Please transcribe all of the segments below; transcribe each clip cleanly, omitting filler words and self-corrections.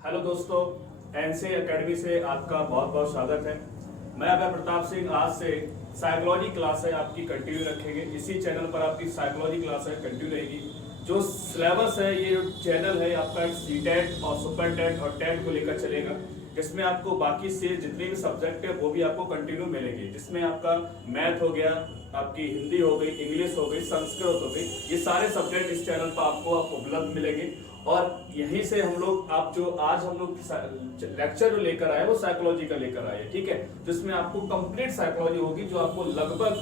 Hello दोस्तों, एनसे academy से आपका बहुत बहुत स्वागत है। मैं अभय प्रताप सिंह आज से साइकोलॉजी क्लास है आपकी कंटिन्यू रखेंगे। इसी चैनल पर आपकी साइकोलॉजी क्लास है कंटिन्यू रहेगी। जो सिलेबस है, ये जो चैनल है आपका सीटेट और सुपर टेट और टेट को लेकर चलेगा, जिसमें आपको बाकी से जितने भी सब्जेक्ट है वो भी आपको कंटिन्यू मिलेंगे। जिसमें आपका मैथ हो गया, आपकी हिंदी हो गई, इंग्लिश हो गई, संस्कृत हो गई, ये सारे सब्जेक्ट इस चैनल पर आपको उपलब्ध मिलेंगे। और यहीं से हम लोग आज हम लोग लेक्चर जो लेकर आए वो साइकोलॉजी का लेकर आए, ठीक है, जिसमें आपको कंप्लीट साइकोलॉजी होगी, जो आपको लगभग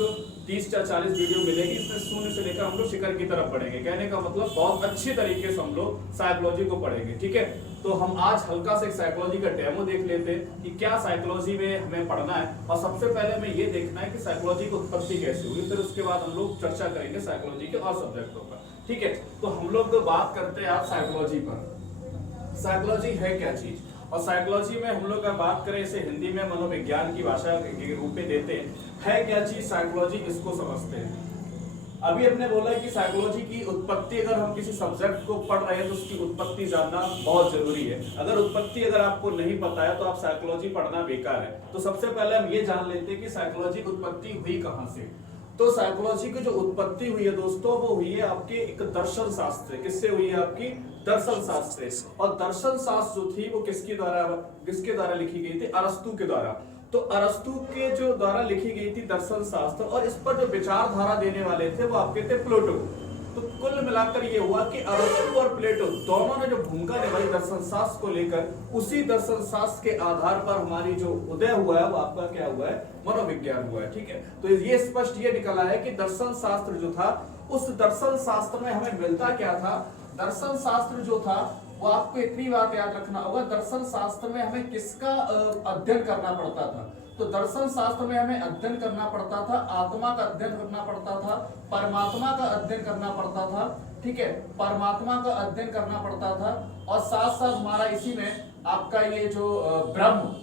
30 या 40 वीडियो मिलेगी। इसमें शून्य से लेकर हम लोग शिखर की तरफ पढ़ेंगे। कहने का मतलब बहुत अच्छी तरीके से हम लोग साइकोलॉजी को पढ़ेंगे, ठीक है। तो हम आज हल्का से साइकोलॉजी का डेमो देख लेते हैं कि क्या साइकोलॉजी में हमें पढ़ना है। और सबसे पहले हमें ये देखना है कि साइकोलॉजी की उत्पत्ति कैसे हुई, फिर उसके बाद हम लोग चर्चा करेंगे साइकोलॉजी के और सब्जेक्टों पर, ठीक है। तो हम लोग बात करते हैं आज साइकोलॉजी पर। साइकोलॉजी है क्या चीज, और साइकोलॉजी में हम लोग का बात करें, इसे हिंदी में मनोविज्ञान की भाषा के रूप में देते हैं। है क्या चीज साइकोलॉजी, इसको समझते हैं। अभी हमने बोला है कि साइकोलॉजी की उत्पत्ति, अगर हम किसी सब्जेक्ट को पढ़ रहे हैं तो उसकी उत्पत्ति जानना बहुत जरूरी है। अगर उत्पत्ति अगर आपको नहीं पता है तो आप साइकोलॉजी पढ़ना बेकार है। तो सबसे पहले हम ये जान लेते हैं कि साइकोलॉजी की उत्पत्ति हुई कहां से। तो साइकोलॉजी की जो उत्पत्ति हुई है दोस्तों, वो हुई है आपके एक दर्शन शास्त्र। किससे हुई है? आपकी दर्शन शास्त्र। और दर्शन शास्त्र जो थी वो किसके द्वारा लिखी गई थी? अरस्तु के द्वारा। तो अरस्तु के जो द्वारा लिखी गई थी दर्शन शास्त्र, और इस पर जो विचारधारा देने वाले थे वो आपके थे प्लेटो। तो कुल मिलाकर ये हुआ कि अरस्तु और प्लेटो दोनों ने जो भूमिका निभाई दर्शन शास्त्र को लेकर, उसी दर्शन शास्त्र के आधार पर हमारी जो उदय हुआ है वो आपका क्या हुआ है? मनोविज्ञान हुआ है, ठीक है। तो ये स्पष्ट ये निकला है कि दर्शन शास्त्र जो था, उस दर्शन शास्त्र में हमें मिलता क्या था? दर्शन शास्त्र जो था वो आपको इतनी बात याद रखना होगा, दर्शन शास्त्र में हमें किसका अध्ययन करना पड़ता था? तो दर्शन शास्त्र में हमें अध्ययन करना पड़ता था, आत्मा का अध्ययन करना पड़ता था, परमात्मा का अध्ययन करना पड़ता था, ठीक है, परमात्मा का अध्ययन करना पड़ता था। और साथ साथ हमारा इसी में आपका ये जो ब्रह्म,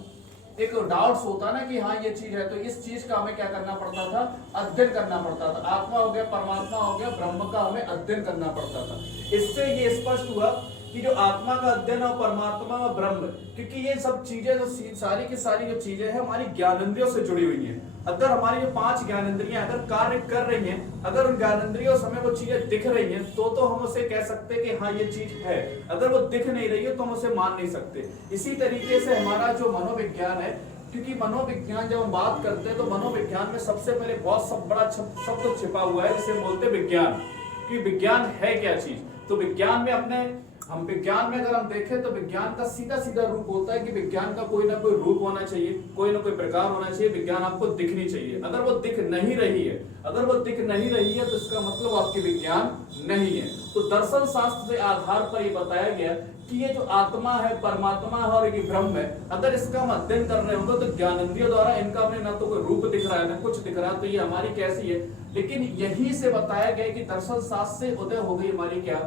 एक डाउट्स होता ना कि हाँ ये चीज है, तो इस चीज का हमें क्या करना पड़ता था? अध्ययन करना पड़ता था। आत्मा हो गया, परमात्मा हो गया, ब्रह्म का हमें अध्ययन करना पड़ता था। इससे ये स्पष्ट हुआ कि जो आत्मा का अध्ययन और परमात्मा और ब्रह्म, क्योंकि ये सब चीजें जो सारी की सारी जो चीजें हैं हमारी ज्ञानेंद्रियों से जुड़ी हुई हैं। अगर हमारी जो 5 ज्ञानेंद्रियां अगर कार्य कर रही हैं, अगर उन ज्ञानेंद्रियों से हमें वो चीजें दिख रही हैं, तो हम उसे कह सकते हैं कि हाँ ये चीज है। अगर वो दिख नहीं रही है तो हम उसे मान नहीं सकते। इसी तरीके से हमारा जो मनोविज्ञान है, क्योंकि मनोविज्ञान जब हम बात करते हैं तो मनोविज्ञान में सबसे पहले बहुत बड़ा शब्द छिपा हुआ है, जिसे बोलते हैं विज्ञान। कि विज्ञान है क्या चीज। तो विज्ञान में विज्ञान में अगर हम देखें तो विज्ञान का सीधा सीधा रूप होता है कि विज्ञान का कोई ना कोई रूप होना चाहिए, कोई ना कोई प्रकार होना चाहिए, विज्ञान आपको दिखनी चाहिए। अगर वो दिख नहीं रही है तो इसका मतलब आपकी विज्ञान नहीं है। तो दर्शन शास्त्र के आधार पर ये बताया गया कि ये जो आत्मा है, परमात्मा है और ये ब्रह्म है, अगर इसका हम अध्ययन कर रहे होंगे तो ज्ञानेंद्रियों द्वारा इनका हमें ना तो कोई रूप दिख रहा है ना कुछ दिख रहा है, तो ये हमारी कैसी है। लेकिन यही से बताया गया कि दर्शन शास्त्र से उदय हो गई हमारी क्या?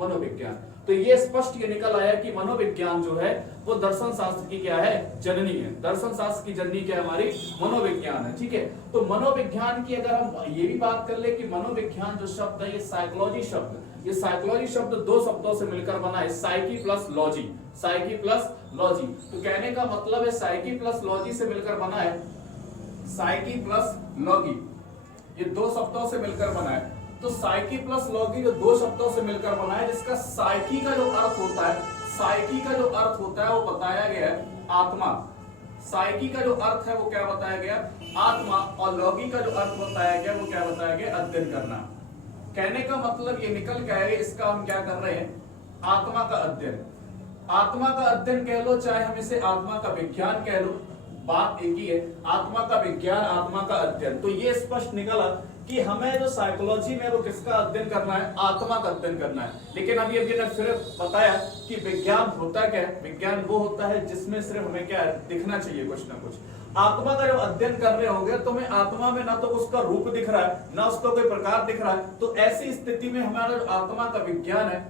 मनोविज्ञान। तो ये स्पष्ट ये निकल आया कि मनोविज्ञान जो है वो दर्शन शास्त्र की क्या है? जननी है। दर्शन शास्त्र की जननी क्या है? हमारी मनोविज्ञान है, ठीक है। तो मनोविज्ञान की अगर हम ये भी बात कर ले कि मनोविज्ञान जो शब्द है, ये साइकोलॉजी शब्द, ये साइकोलॉजी शब्द 2 शब्दों से मिलकर बना है, psyche plus logy. Psyche plus logy, तो कहने का मतलब है साइकी प्लस लॉजी से मिलकर बना है, साइकी प्लस लॉगी, ये 2 शब्दों से मिलकर बना है। तो साइकी प्लस लॉगी जो 2 शब्दों से मिलकर बना है, जिसका साइकी का जो अर्थ होता है, साइकी का जो अर्थ होता है वो बताया गया है आत्मा। साइकी का जो अर्थ है वो क्या बताया गया? आत्मा। और लॉगी का जो अर्थ बताया गया वो क्या बताया गया? अध्ययन करना। कहने का मतलब ये निकल के आएगा, इसका हम क्या कर रहे हैं? आत्मा का अध्ययन। आत्मा का अध्ययन कह लो, चाहे हम इसे आत्मा का विज्ञान कह लो, बात एक ही है। आत्मा का विज्ञान, आत्मा का अध्ययन। तो ये स्पष्ट निकला कि हमें जो साइकोलॉजी में वो किसका अध्ययन करना है? आत्मा का अध्ययन करना है। लेकिन अभी ने सिर्फ बताया कि विज्ञान होता क्या है? विज्ञान वो होता है जिसमें सिर्फ हमें क्या दिखना चाहिए, कुछ ना कुछ। आत्मा का जब अध्ययन कर रहे होंगे तो हमें आत्मा में ना तो उसका रूप दिख रहा है, ना उसका कोई प्रकार दिख रहा है। तो ऐसी स्थिति में हमारा जो आत्मा का विज्ञान है,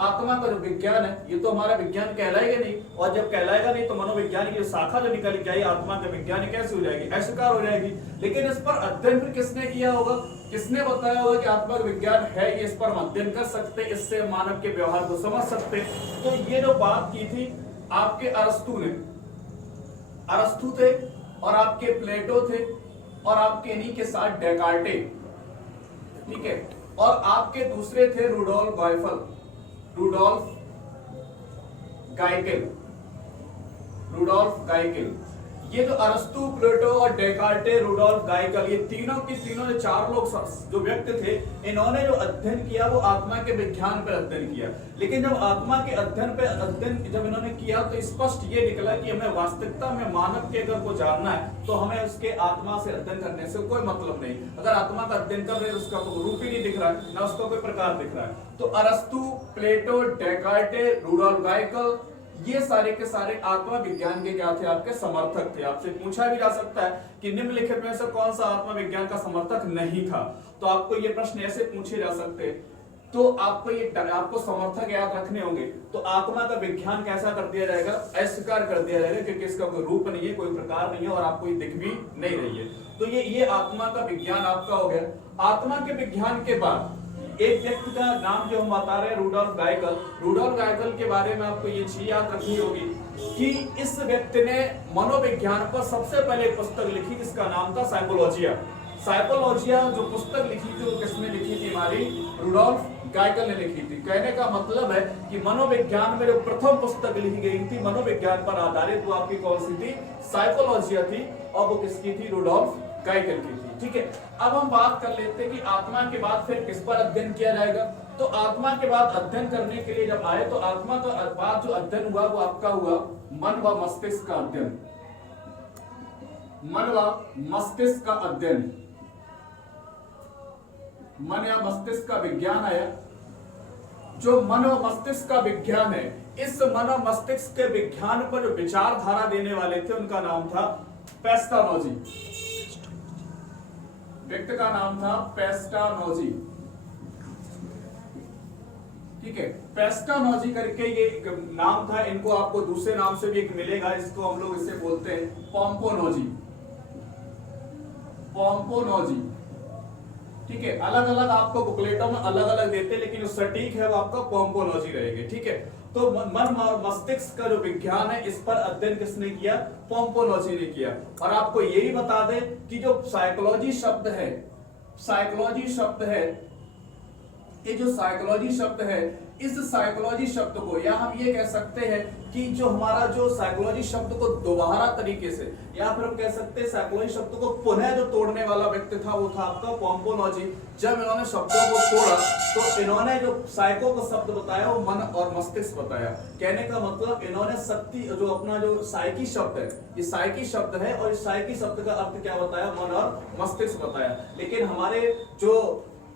आत्मा का जो विज्ञान है, ये तो हमारा विज्ञान कहलाएगा नहीं। और जब कहलाएगा नहीं तो मनोविज्ञान की शाखा जो निकल के आई आत्मा का विज्ञान कैसे हो जाएगी? अस्वीकार हो जाएगी। लेकिन इस पर अध्ययन फिर किसने किया होगा? किसने बताया होगा कि आत्मा का विज्ञान है, इस पर हम अध्ययन कर सकते, इससे मानव के व्यवहार को समझ सकते। तो ये जो बात की थी आपके अरस्तु थे और आपके प्लेटो थे और आपके इन्हीं के साथ डेकार्टे, ठीक है, और आपके दूसरे थे रुडोल्फ गाइकिल। ये जो अरस्तु, प्लेटो और डेकार्टे, रुडोल्फ गाइकिल, ये तीनों की तीनों जो चार लोग जो व्यक्ति थे, इन्होंने जो अध्ययन किया वो आत्मा के विज्ञान पर अध्ययन किया। लेकिन जब आत्मा के अध्ययन जब इन्होंने किया तो स्पष्ट ये निकला कि हमें वास्तविकता में मानव के अगर को जानना है तो हमें उसके आत्मा से अध्ययन करने से कोई मतलब नहीं। अगर आत्मा का अध्ययन कर रहे हैं उसका तो रूप ही नहीं दिख रहा है, ना उसका कोई प्रकार दिख रहा है। तो अरस्तु, प्लेटो, डेकार्टे, रुडोल्फ गाइकिल, ये सारे के सारे आत्मा विज्ञान के क्या थे? आपके समर्थक थे। आपसे पूछा भी जा सकता है कि निम्नलिखित में से कौन सा आत्मा विज्ञान का समर्थक नहीं था, तो आपको ये प्रश्न ऐसे पूछे जा सकते हैं। तो आपको समर्थक याद रखने होंगे। तो आत्मा का विज्ञान कैसा कर दिया जाएगा? अस्वीकार कर दिया जाएगा, क्योंकि इसका कोई रूप नहीं है, कोई प्रकार नहीं है और आपको ये दिख भी नहीं रही है। तो ये आत्मा का विज्ञान आपका हो गया। आत्मा के विज्ञान के बाद एक व्यक्ति का नाम जो हम बता रहे हैं, रुडोल्फ गाइकिल के बारे में आपको ये चीज याद रखनी होगी कि इस व्यक्ति ने मनोविज्ञान पर सबसे पहले एक पुस्तक लिखी जिसका नाम था साइकोलॉजिया। जो पुस्तक लिखी थी वो किसने लिखी थी? हमारी रुडोल्फ गाइकिल ने लिखी थी। कहने का मतलब है कि मनोविज्ञान में जो प्रथम पुस्तक लिखी गई थी मनोविज्ञान पर आधारित, वो आपकी कौन सी थी? साइकोलॉजिया थी, और वो किसकी थी? रुडोल्फ गाइकिल की थी। ठीक है, अब हम बात कर लेते हैं कि आत्मा के बाद फिर किस पर अध्ययन किया जाएगा। तो आत्मा के बाद अध्ययन करने के लिए जब आए तो आत्मा का बाद जो अध्ययन हुआ वो आपका हुआ मन व मस्तिष्क का अध्ययन। मन व मस्तिष्क का अध्ययन, मन या मस्तिष्क का विज्ञान आया। जो मन व मस्तिष्क का विज्ञान है, इस मन व मस्तिष्क के विज्ञान पर जो विचारधारा देने वाले थे उनका नाम था पेस्टानोजी। व्यक्ति का नाम था पेस्टानोजी। ठीक है, पेस्टानोजी करके ये नाम था। इनको आपको दूसरे नाम से भी एक मिलेगा, इसको हम लोग इसे बोलते हैं पोम्पोनोजी। ठीक है, अलग अलग आपको बुकलेटों में अलग अलग देते हैं, लेकिन जो सटीक है वो आपका पोम्पोनोजी रहेगी। ठीक है, तो मन और मस्तिष्क का जो विज्ञान है इस पर अध्ययन किसने किया? पोम्पोनोजी ने किया। और आपको यही बता दें कि जो साइकोलॉजी शब्द है, ये जो साइकोलॉजी शब्द है, इस साइकोलॉजी शब्द को, या हम ये कह सकते हैं कि जो हमारा जो साइकोलॉजी शब्द को दोबारा तरीके से, या फिर हम कह सकते हैं साइकोलॉजी शब्द को पुनः जो तोड़ने वाला व्यक्ति था वो था आपका पोम्पोनोजी। जब इन्होंने शब्दों को तोड़ा तो इन्होंने जो साइको का शब्द बताया वो मन और मस्तिष्क बताया। कहने का मतलब इन्होंने शक्ति, जो अपना जो साइकी शब्द है, ये साइकी शब्द है और इस साइकी शब्द का अर्थ क्या बताया? मन और मस्तिष्क बताया। लेकिन हमारे जो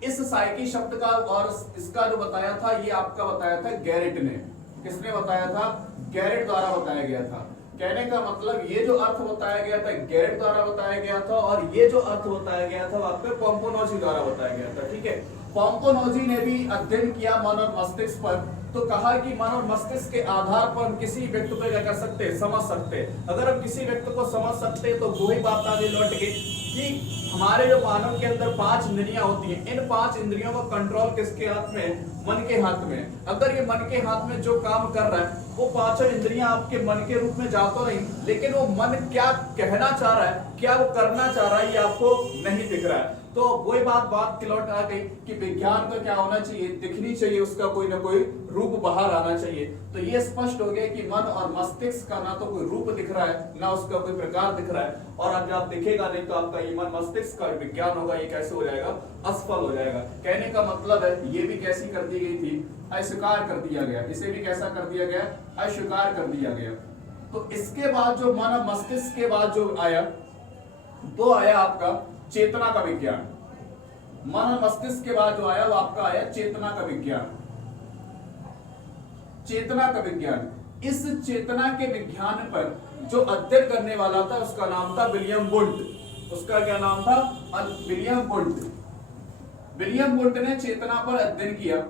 इस साइकी शब्द का और इसका जो बताया था, ये आपका बताया था गैरेट ने। किसने बताया था? गैरेट द्वारा बताया गया था। कहने का मतलब ये जो अर्थ बताया गया था गैरेट द्वारा बताया गया था, और ये जो अर्थ बताया गया था वो आपके पोम्पोनोजी द्वारा बताया गया था। ठीक है, पोम्पोनोजी ने भी अध्ययन किया मन और मस्तिष्क पर। तो कहा कि मन और मस्तिष्क के आधार पर हम किसी व्यक्ति को क्या कर सकते हैं? समझ सकते हैं। अगर हम किसी व्यक्ति को समझ सकते हैं तो वही बात आगे लौट गई कि हमारे जो मानव के अंदर 5 इंद्रियां होती हैं, इन 5 इंद्रियों का कंट्रोल किसके हाथ में? मन के हाथ में। अगर ये मन के हाथ में जो काम कर रहा है वो 5 इंद्रियां आपके मन के रूप में जा तो नहीं, लेकिन वो मन क्या कहना चाह रहा है, क्या वो करना चाह रहा है, ये आपको नहीं दिख रहा है। तो वही बात लौट आ गई कि विज्ञान का क्या होना चाहिए? दिखनी चाहिए, उसका कोई ना कोई रूप बाहर आना चाहिए। तो ये स्पष्ट हो गया कि मन और मस्तिष्क का ना तो कोई रूप दिख रहा है, ना उसका कोई प्रकार दिख रहा है, और अब आप दिखेगा नहीं तो आपका ये मन मस्तिष्क का विज्ञान होगा, ये कैसे हो जाएगा? असफल हो जाएगा। कहने का मतलब है ये भी कैसी कर दी गई थी? अस्वीकार कर दिया गया। इसे भी कैसा कर दिया गया? अस्वीकार कर दिया गया। तो इसके बाद जो मन और मस्तिष्क के बाद जो आया वो आया आपका चेतना का विज्ञान। मन और मस्तिष्क के बाद जो आया वो आपका आया चेतना का विज्ञान। इस चेतना के विज्ञान पर जो अध्ययन करने वाला था उसका नाम था विलियम वुंट। उसका क्या नाम था? विलियम वुंट ने चेतना पर अध्ययन किया।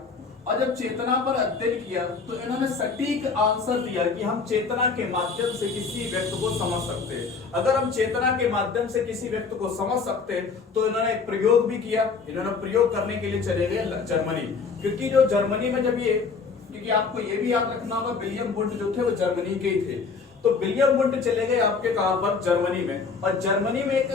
और जब चेतना पर अध्ययन किया तो इन्होंने सटीक आंसर दिया कि हम चेतना के माध्यम से किसी व्यक्ति को समझ सकते हैं। अगर हम चेतना के माध्यम से किसी व्यक्ति को समझ सकते हैं तो इन्होंने एक प्रयोग भी किया। इन्होंने प्रयोग करने के लिए चले गए जर्मनी, क्योंकि जो जर्मनी में जब ये क्योंकि आपको ये भी याद रखना होगा विलियम वुंट जो थे वो जर्मनी के ही थे। तो विलियम वुंट चले गए आपके कहां पर, जर्मनी में, और जर्मनी में एक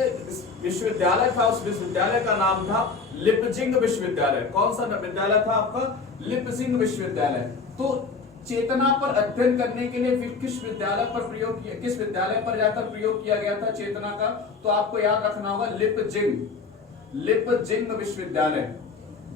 विश्वविद्यालय था, उस विश्वविद्यालय का नाम था लिपजिंग विश्वविद्यालय। कौन सा विद्यालय था आपका, लिपजिंग विश्वविद्यालय। तो चेतना पर अध्ययन करने के लिए फिर किस विद्यालय पर प्रयोग किया, किस विद्यालय पर जाकर प्रयोग किया गया था चेतना का, तो आपको याद रखना होगा लिपजिंग विश्वविद्यालय।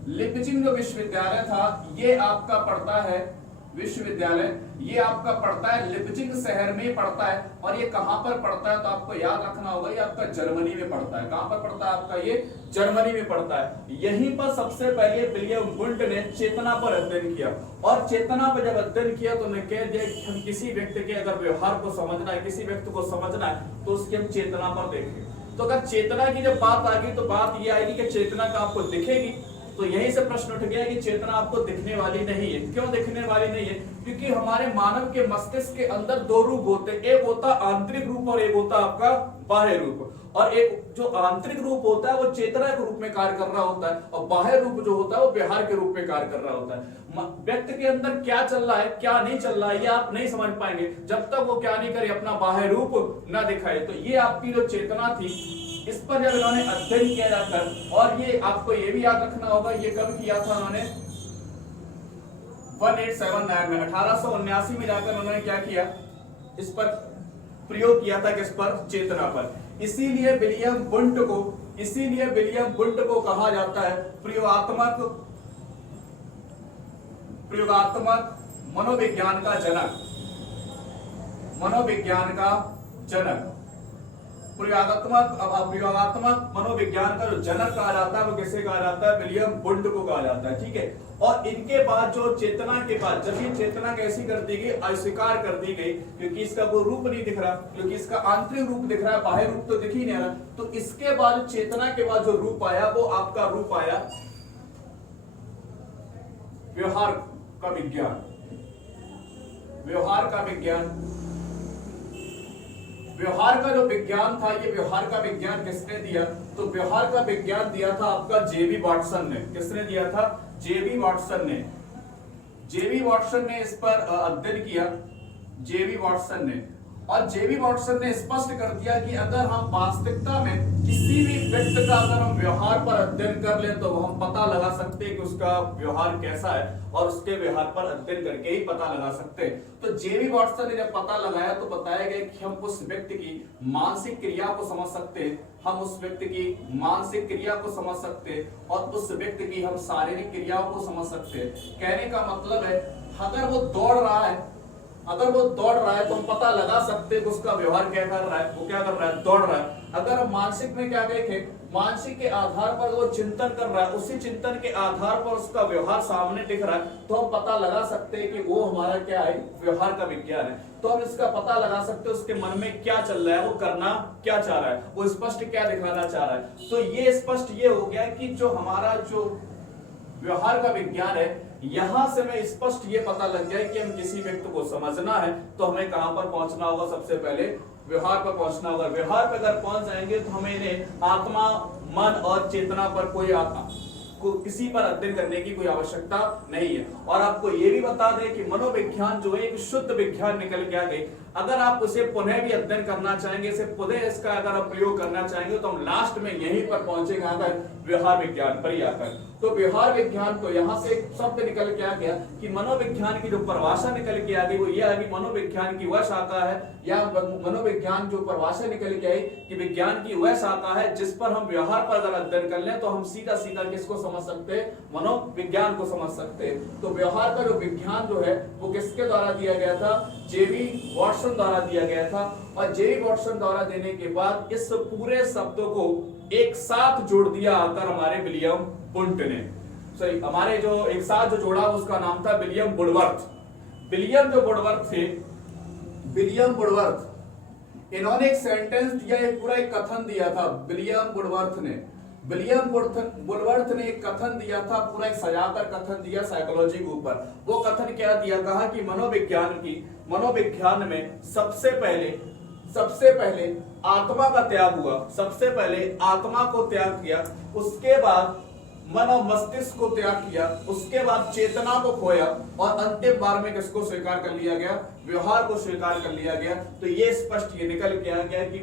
लिपजिंग जो विश्वविद्यालय था ये आपका पड़ता है विश्वविद्यालय, ये आपका पड़ता है लिपजिंग शहर में पड़ता है। और ये कहां पर पड़ता है, तो आपको याद रखना होगा ये आपका जर्मनी में पड़ता है। कहां पर पड़ता है आपका, ये जर्मनी में पड़ता है। यहीं पर सबसे पहले विलियम वुंट ने चेतना पर अध्ययन किया, और चेतना पर जब अध्ययन किया तो उन्हें कह दिया कि हम किसी व्यक्ति के अगर व्यवहार को समझना है, किसी व्यक्ति को समझना है, तो उसकी हम चेतना पर देखें। तो अगर चेतना की जब बात आ गई तो बात ये आएगी कि चेतना का आपको दिखेगी, तो यहीं से प्रश्न उठ गया कि चेतना आपको दिखने वाली नहीं है। क्यों दिखने वाली नहीं है, क्योंकि हमारे मानव के मस्तिष्क के अंदर दो रूप होते हैं, एक होता आंतरिक रूप और एक होता आपका बाह्य रूप। और एक जो आंतरिक रूप होता है वो चेतना के रूप में कार्य कर रहा होता है, और बाह्य रूप जो होता है वो व्यवहार के रूप में कार्य कर रहा होता है। व्यक्ति के अंदर क्या चल रहा है क्या नहीं चल रहा है ये आप नहीं समझ पाएंगे जब तक वो क्या नहीं करे, अपना बाह्य रूप ना दिखाए। तो ये आपकी जो चेतना थी, इस पर जब इन्होंने अध्ययन किया जाकर, और ये आपको ये भी याद रखना होगा ये कब किया था उन्होंने, 1879 में, 1879 में जाकर उन्होंने क्या किया, इस पर प्रयोग किया था, किस पर, चेतना पर। इसीलिए विलियम वुंट को कहा जाता है प्रयोगात्मक मनोविज्ञान का जनक, प्रयोगात्मक मनोविज्ञान का जो जनक कहा जाता है वो किसे कहा जाता है, विलियम वुंट को कहा जाता है। ठीक है, और इनके बाद जो चेतना के बाद जब ये चेतना कैसी कर दी गई, अस्वीकार कर दी गई, क्योंकि इसका वो रूप नहीं दिख रहा, क्योंकि इसका आंतरिक रूप दिख रहा है, बाह्य रूप तो दिख ही नहीं रहा। तो इसके बाद चेतना के बाद जो रूप आया वो आपका रूप आया व्यवहार का विज्ञान। व्यवहार का जो विज्ञान था, ये व्यवहार का विज्ञान किसने दिया, तो व्यवहार का विज्ञान दिया था आपका जेबी वाटसन ने। किसने दिया था, जेबी वाटसन ने इस पर अध्ययन किया, जेबी वाटसन ने। और जेबी वाटसन ने स्पष्ट कर दिया कि अगर हम वास्तविकता में किसी भी व्यक्ति का अगर हम व्यवहार पर अध्ययन कर लें तो हम पता लगा सकते हैं कि उसका व्यवहार कैसा है, और उसके व्यवहार पर अध्ययन करके ही पता लगा सकते हैं। तो जेबी वाटसन ने जब पता लगाया तो बताया गया कि हम उस व्यक्ति की मानसिक क्रिया को समझ सकते हैं, और उस व्यक्ति की हम शारीरिक क्रियाओं को समझ सकते हैं। कहने का मतलब है अगर वो दौड़ रहा है तो हम पता लगा सकते हैं कि उसका व्यवहार क्या कर रहा है, वो क्या कर रहा है, दौड़ रहा है। अगर हम मानसिक में क्या देखें, मानसिक के आधार पर वो चिंतन कर रहा है, उसी चिंतन के आधार पर उसका व्यवहार सामने दिख रहा है, तो हम पता लगा सकते हैं कि वो हमारा क्या है, व्यवहार का विज्ञान है। तो हम इसका पता लगा सकते हैं उसके मन में क्या चल रहा है, वो करना क्या चाह रहा है, वो स्पष्ट क्या दिखाना चाह रहा है। तो ये स्पष्ट ये हो गया कि जो हमारा जो व्यवहार का विज्ञान है, यहां से हमें स्पष्ट ये पता लग गया कि हम किसी व्यक्ति को समझना है तो हमें कहां पर पहुंचना होगा, सबसे पहले व्यवहार पर पहुंचना होगा। व्यवहार पर अगर पहुंच जाएंगे तो हमें इन्हें आत्मा, मन और चेतना पर किसी पर अध्ययन करने की कोई आवश्यकता नहीं है। और आपको ये भी बता दें कि मनोविज्ञान जो है एक शुद्ध विज्ञान निकल के आ गई। अगर आप उसे पुनः भी अध्ययन करना चाहेंगे, इसे पुनः इसका अगर आप प्रयोग करना चाहेंगे तो हम लास्ट में यहीं पर पहुंचेंगे, आकर व्यवहार विज्ञान पर ही आकर। तो व्यवहार विज्ञान को यहाँ से एक शब्द निकल के आ गया कि मनोविज्ञान की जो परिभाषा निकल के आ गई वो ये आ गई, मनोविज्ञान की वह शाखा है, या मनोविज्ञान जो परिभाषा निकल के आई कि विज्ञान की वह शाखा है जिस पर हम व्यवहार पर अगर अध्ययन कर लें तो हम सीधा सीधा किसको समझ सकते हैं, मनोविज्ञान को समझ सकते हैं। तो व्यवहार का जो विज्ञान जो है वो किसके द्वारा दिया गया था, जेबी वाटसन द्वारा दिया गया था। और जेबी वाटसन द्वारा देने के बाद इस पूरे शब्द को एक साथ जोड़ दिया आकर हमारे विलियम वुंट ने, सॉरी हमारे जो एक साथ जो जोड़ा उसका नाम था विलियम वुडवर्थ। विलियम वुडवर्थ इन्होंने एक सेंटेंस दिया, एक पूरा एक कथन दिया था विलियम वुडवर्थ ने एक कथन दिया था, पूरा एक सजाकर कथन दिया साइकोलॉजी के ऊपर। वो कथन क्या दिया, कहा कि मनोविज्ञान में सबसे पहले आत्मा का त्याग हुआ, सबसे पहले आत्मा को त्याग किया, उसके बाद मन और मस्तिष्क को त्याग किया, उसके बाद चेतना को खोया और अंतिम बार में किसको स्वीकार कर लिया गया? व्यवहार को स्वीकार कर लिया गया। तो ये स्पष्ट ये निकल के आ गया कि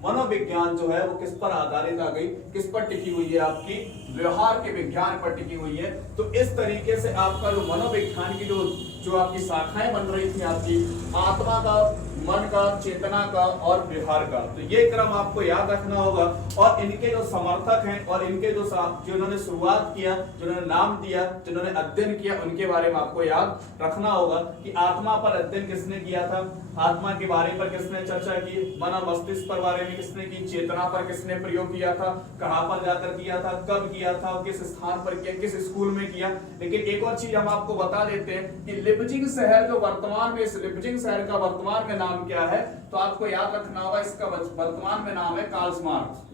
मनोविज्ञान जो है वो किस पर आधारित आ गई, किस पर टिकी हुई है? आपकी व्यवहार के विज्ञान पर टिकी हुई है। तो इस तरीके से आपका जो मनोविज्ञान की जो आपकी शाखाएं बन रही थी, आपकी आत्मा का, मन का, चेतना का और व्यवहार का, तो ये क्रम आपको याद रखना होगा। और इनके जो समर्थक हैं और इनके जिन्होंने शुरुआत किया, जिन्होंने नाम दिया, जिन्होंने अध्ययन किया, उनके बारे में आपको याद रखना होगा कि आत्मा पर अध्ययन किसने किया था, आत्मा के बारे पर किसने चर्चा की, मन और मस्तिष्क पर बारे में किसने की, चेतना पर किसने प्रयोग किया था, कहां पर जाकर किया था, कब किया था, किस स्थान पर किया, किस स्कूल में किया। लेकिन एक और चीज हम आपको बता देते हैं कि लिपजिंग शहर जो वर्तमान में, इस लिपजिंग शहर का वर्तमान में नाम क्या है? तो आपको याद रखना होगा, इसका वर्तमान में नाम है कार्ल मार्क्स।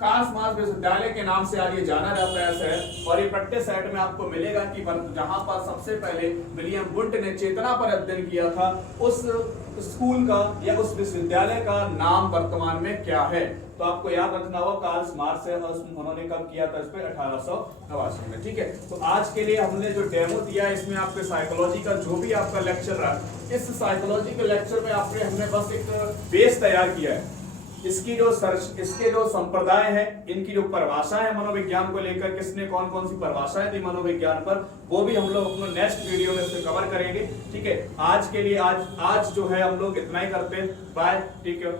कार्ल मार्क्स विश्वविद्यालय के नाम से आज ये जाना जाता है शहर। और ये पट्टे सेट में आपको मिलेगा कि जहां पर सबसे पहले विलियम वुंट ने चेतना पर अध्ययन किया था, उस स्कूल का या उस विश्वविद्यालय का नाम वर्तमान में क्या है? तो आपको याद रखना होगा कार्ल मार्क्स है, और उन्होंने कब किया था? इस पे 1889 में। ठीक है, तो आज के लिए हमने जो डेमो दिया है, इसमें आपके साइकोलॉजी का जो भी आपका लेक्चर रहा, इस साइकोलॉजी के लेक्चर में हमने बस एक बेस तैयार किया है। इसके जो संप्रदाय हैं, इनकी जो परिभाषा है मनोविज्ञान को लेकर, किसने कौन कौन सी परिभाषाएं दी मनोविज्ञान पर, वो भी हम लोग अपने नेक्स्ट वीडियो में से कवर करेंगे। ठीक है, आज के लिए आज जो है हम लोग इतना ही करते हैं। बाय, ठीक है।